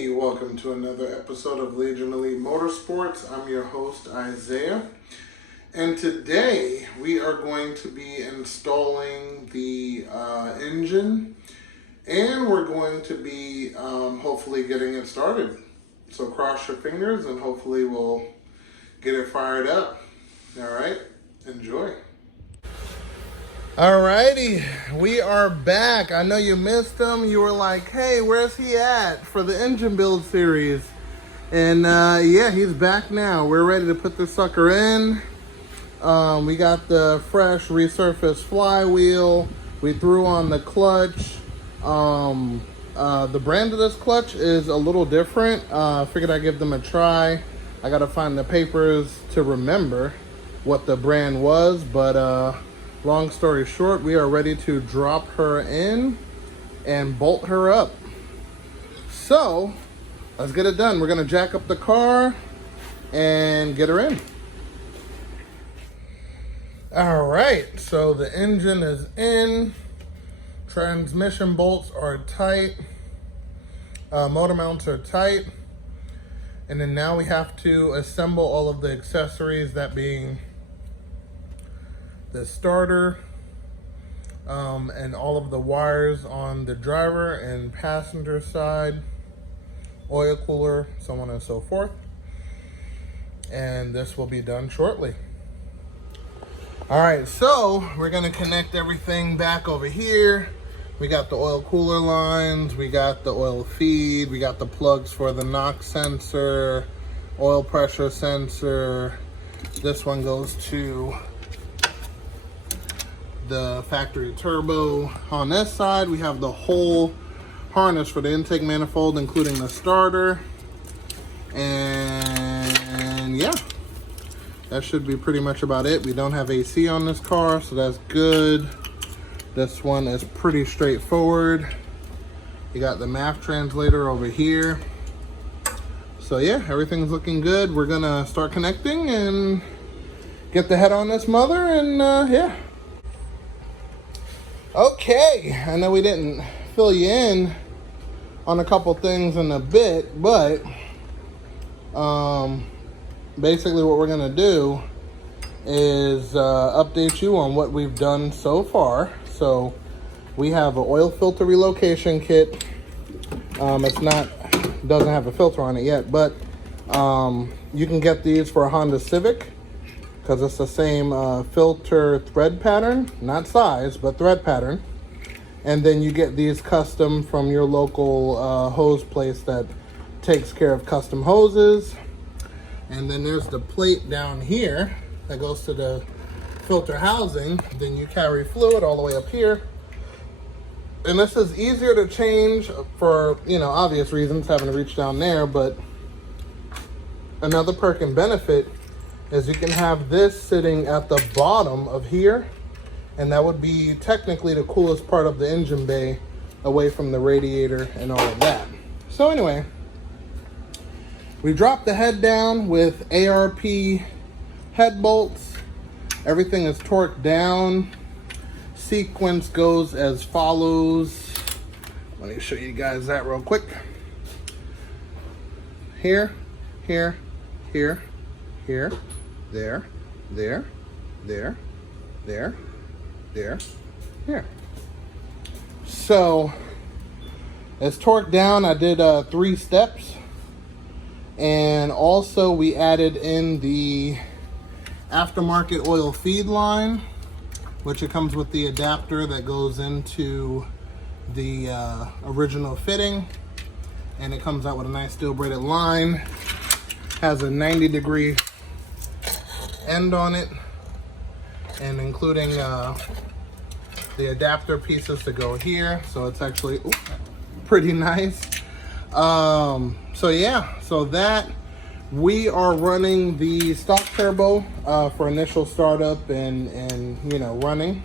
Hey, welcome to another episode of Legion Elite Motorsports. I'm your host, Isaiah. And today we are going to be installing the engine, and we're going to be hopefully getting it started. So cross your fingers and hopefully we'll get it fired up. All right, enjoy. Alrighty, we are back. I know you missed him. You were like, hey, where's he at for the engine build series? And yeah, he's back now. We're ready to put this sucker in. We got the fresh resurfaced flywheel. We threw on the clutch. The brand of this clutch is a little different. Figured I'd give them a try. I gotta find the papers to remember what the brand was, but long story short, we are ready to drop her in and bolt her up. So, let's get it done. We're gonna jack up the car and get her in. All right, so the engine is in. Transmission bolts are tight. Motor mounts are tight. And then now we have to assemble all of the accessories, that being the starter, and all of the wires on the driver and passenger side, oil cooler, so on and so forth. And this will be done shortly. All right, so we're gonna connect everything back over here. We got the oil cooler lines, we got the oil feed, we got the plugs for the NOx sensor, oil pressure sensor. This one goes to the factory turbo. On this side, we have the whole harness for the intake manifold, including the starter. And yeah, that should be pretty much about it. We don't have AC on this car, so that's good. This one is pretty straightforward. You got the MAF translator over here. So yeah, everything's looking good. We're gonna start connecting and get the head on this mother, and yeah. Okay, I know we didn't fill you in on a couple things in a bit, but basically what we're gonna do is update you on what we've done so far. So we have an oil filter relocation kit. Doesn't have a filter on it yet, but you can get these for a Honda Civic because it's the same filter thread pattern, not size, but thread pattern. And then you get these custom from your local hose place that takes care of custom hoses. And then there's the plate down here that goes to the filter housing. Then you carry fluid all the way up here. And this is easier to change for, obvious reasons, having to reach down there. But another perk and benefit is you can have this sitting at the bottom of here. And that would be technically the coolest part of the engine bay, away from the radiator and all of that. So anyway, we dropped the head down with ARP head bolts. Everything is torqued down. Sequence goes as follows. Let me show you guys that real quick. Here, here, here, here, there, there, there, there, there, here. So it's torqued down. I did 3 steps. And also we added in the aftermarket oil feed line, which it comes with the adapter that goes into the original fitting. And it comes out with a nice steel braided line. Has a 90-degree end on it. And including the adapter pieces to go here. So it's actually pretty nice. So yeah, so that we are running the stock turbo for initial startup and running,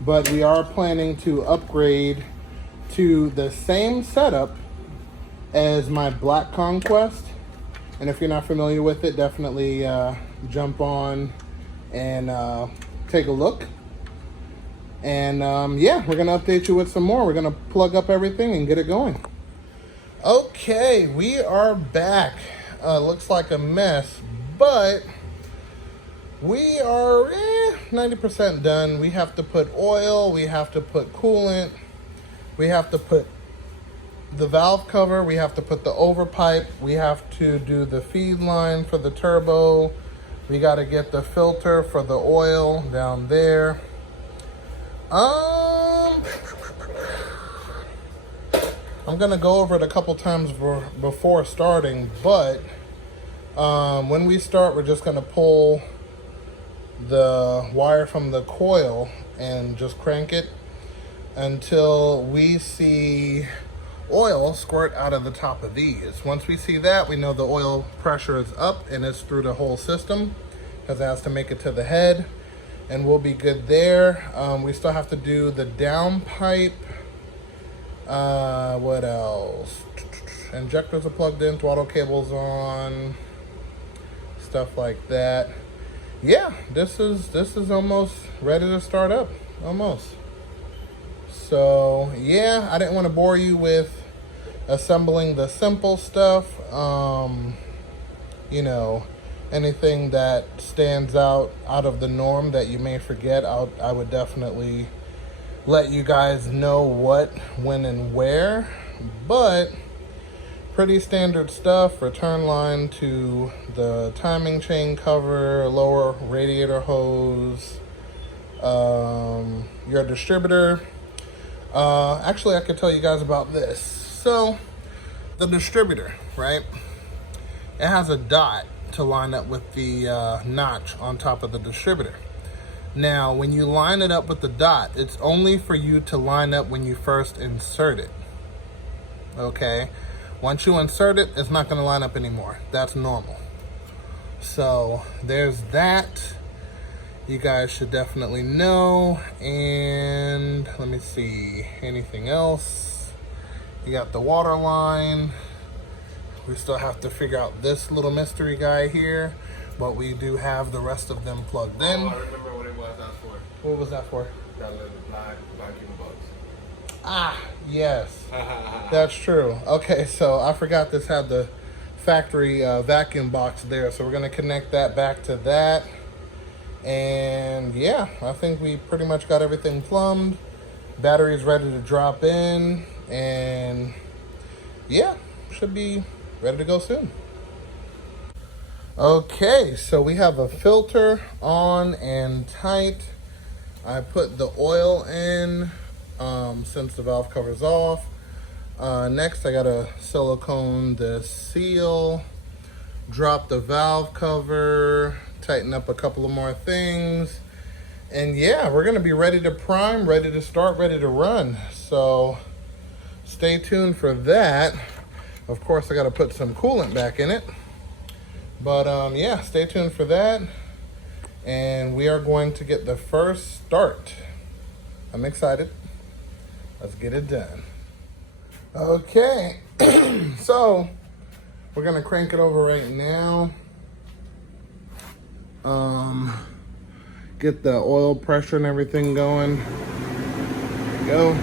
but we are planning to upgrade to the same setup as my black Conquest. And if you're not familiar with it, definitely jump on and take a look. And yeah, we're gonna update you with some more. We're gonna plug up everything and get it going. Okay, we are back. Looks like a mess, but we are 90% done. We have to put oil, we have to put coolant, we have to put the valve cover, we have to put the overpipe, we have to do the feed line for the turbo, we got to get the filter for the oil down there. I'm gonna go over it a couple times before starting, but when we start, we're just gonna pull the wire from the coil and just crank it until we see oil squirt out of the top of these. Once we see that, we know the oil pressure is up and it's through the whole system because it has to make it to the head, and we'll be good there. We still have to do the downpipe. What else? Injectors are plugged in, throttle cables on, stuff like that. Yeah, this is almost ready to start up, almost. So yeah, I didn't want to bore you with assembling the simple stuff. You know, anything that stands out of the norm that you may forget, I would definitely let you guys know what, when, and where. But pretty standard stuff. Return line to the timing chain cover, lower radiator hose, your distributor. Actually, I could tell you guys about this. So the distributor, right? It has a dot to line up with the notch on top of the distributor. Now, when you line it up with the dot, it's only for you to line up when you first insert it. Okay? Once you insert it, it's not going to line up anymore. That's normal. So, there's that. You guys should definitely know. And let me see. Anything else? You got the water line. We still have to figure out this little mystery guy here. But we do have the rest of them plugged in. Oh, I remember what it was that for. What was that for? That little black vacuum box. Ah, yes. That's true. Okay, so I forgot this had the factory vacuum box there. So we're going to connect that back to that. And yeah, I think we pretty much got everything plumbed. Battery's ready to drop in. And yeah, should be ready to go soon. Okay, so we have a filter on and tight. I put the oil in since the valve cover's off. Next, I gotta silicone the seal, drop the valve cover, tighten up a couple of more things. And yeah, we're gonna be ready to prime, ready to start, ready to run. So stay tuned for that. Of course, I gotta put some coolant back in it. But yeah, stay tuned for that. And we are going to get the first start. I'm excited. Let's get it done. Okay, so we're gonna crank it over right now. Get the oil pressure and everything going. There we go.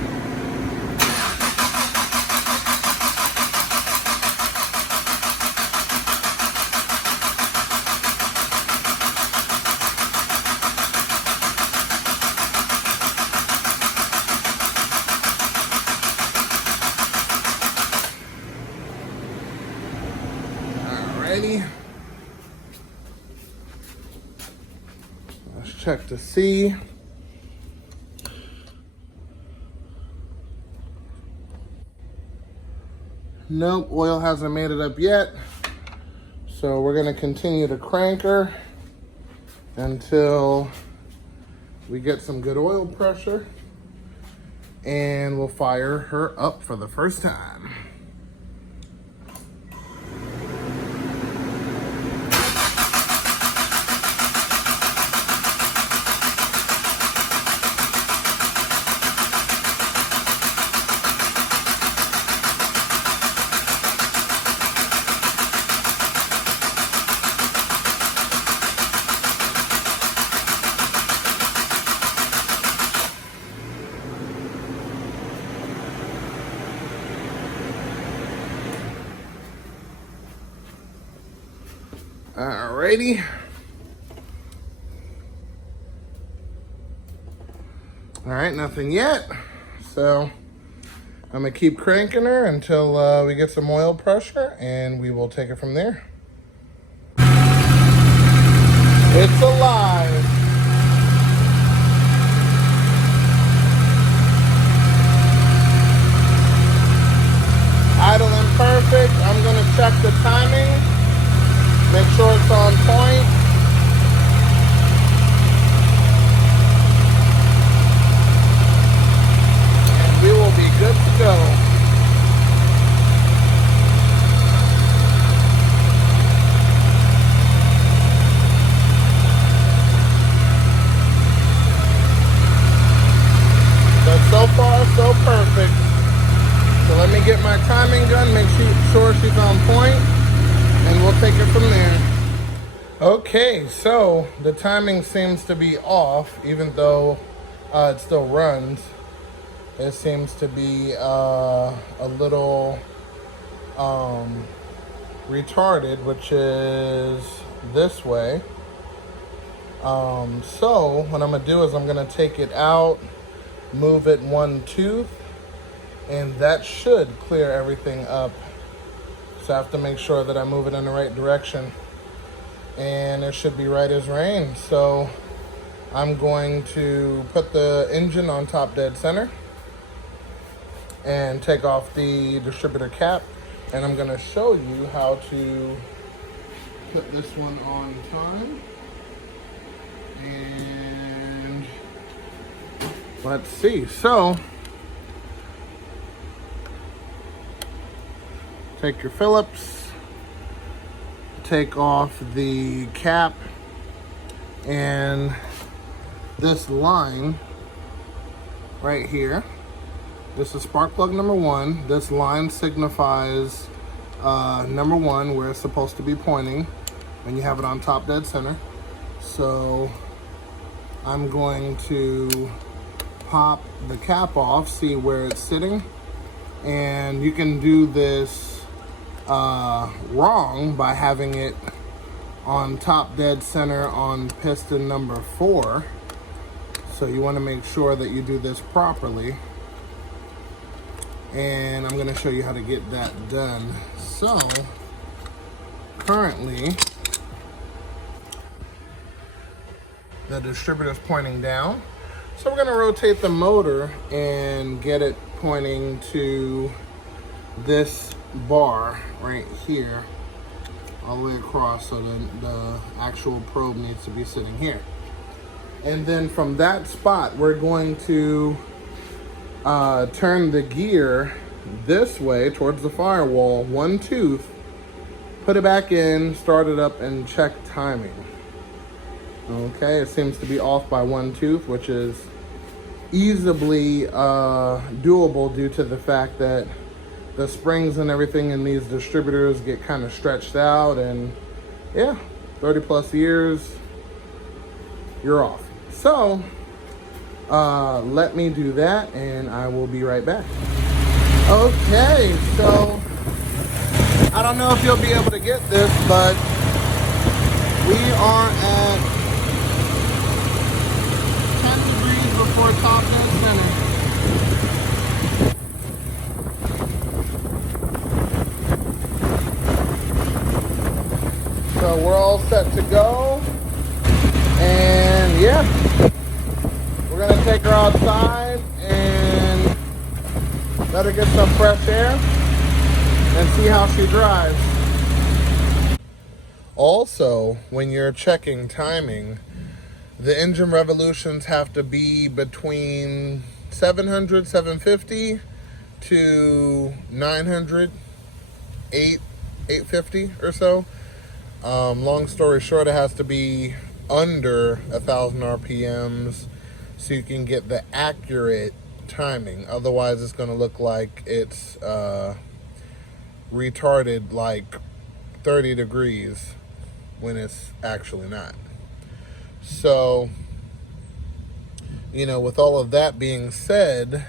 Alrighty. Let's check to see. Nope, oil hasn't made it up yet. So we're gonna continue to crank her until we get some good oil pressure, and we'll fire her up for the first time. Alrighty. All right, nothing yet. So I'm gonna keep cranking her until we get some oil pressure, and we will take it from there. It's alive. Idling perfect. I'm gonna check the timing, make sure it's on point. And we will be good to go. But so far, so perfect. So let me get my timing gun, make sure she's on point, and we'll take it from there. Okay, so the timing seems to be off, even though it still runs. It seems to be a little retarded, which is this way. So what I'm gonna do is I'm gonna take it out, move it one tooth, and that should clear everything up. So I have to make sure that I move it in the right direction, and it should be right as rain. So I'm going to put the engine on top dead center and take off the distributor cap, and I'm gonna show you how to put this one on time. And let's see. So take your Phillips, take off the cap, and this line right here, this is spark plug number 1. This line signifies number 1, where it's supposed to be pointing when you have it on top dead center. So I'm going to pop the cap off, see where it's sitting, and you can do this wrong by having it on top dead center on piston number 4. So you want to make sure that you do this properly, and I'm going to show you how to get that done. So currently the distributor is pointing down, so we're going to rotate the motor and get it pointing to this bar right here all the way across, so the actual probe needs to be sitting here. And then from that spot, we're going to turn the gear this way towards the firewall, one tooth, put it back in, start it up, and check timing. Okay, it seems to be off by one tooth, which is easily doable due to the fact that the springs and everything in these distributors get kind of stretched out, and yeah, 30 plus years, you're off. So let me do that, and I will be right back. Okay, so I don't know if you'll be able to get this, but we are at 10 degrees before top dead center. So we're all set to go, and yeah, we're gonna take her outside and let her get some fresh air and see how she drives. Also, when you're checking timing, the engine revolutions have to be between 700, 750 to 900, 850 or so. Long story short, it has to be under 1,000 RPMs so you can get the accurate timing. Otherwise, it's going to look like it's retarded like 30 degrees when it's actually not. So, you know, with all of that being said,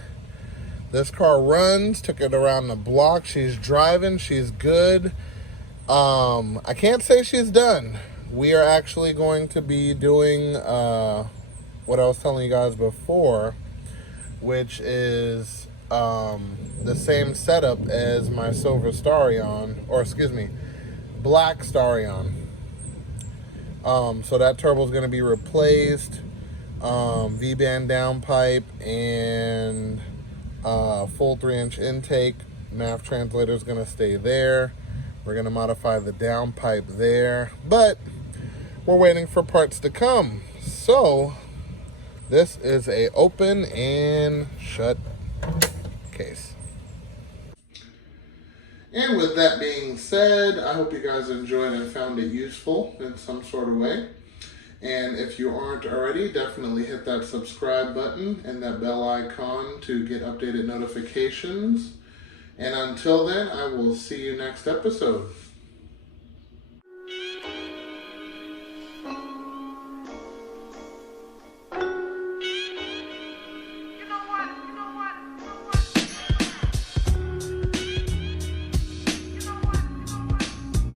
this car runs, took it around the block. She's driving, she's good. I can't say she's done. We are actually going to be doing what I was telling you guys before, which is the same setup as my silver Starion, or excuse me, black Starion. So that turbo is going to be replaced, V-band downpipe, and full 3-inch intake. Nav translator is going to stay there. We're going to modify the downpipe there, but we're waiting for parts to come. So this is a open and shut case. And with that being said, I hope you guys enjoyed and found it useful in some sort of way. And if you aren't already, definitely hit that subscribe button and that bell icon to get updated notifications. And until then, I will see you next episode.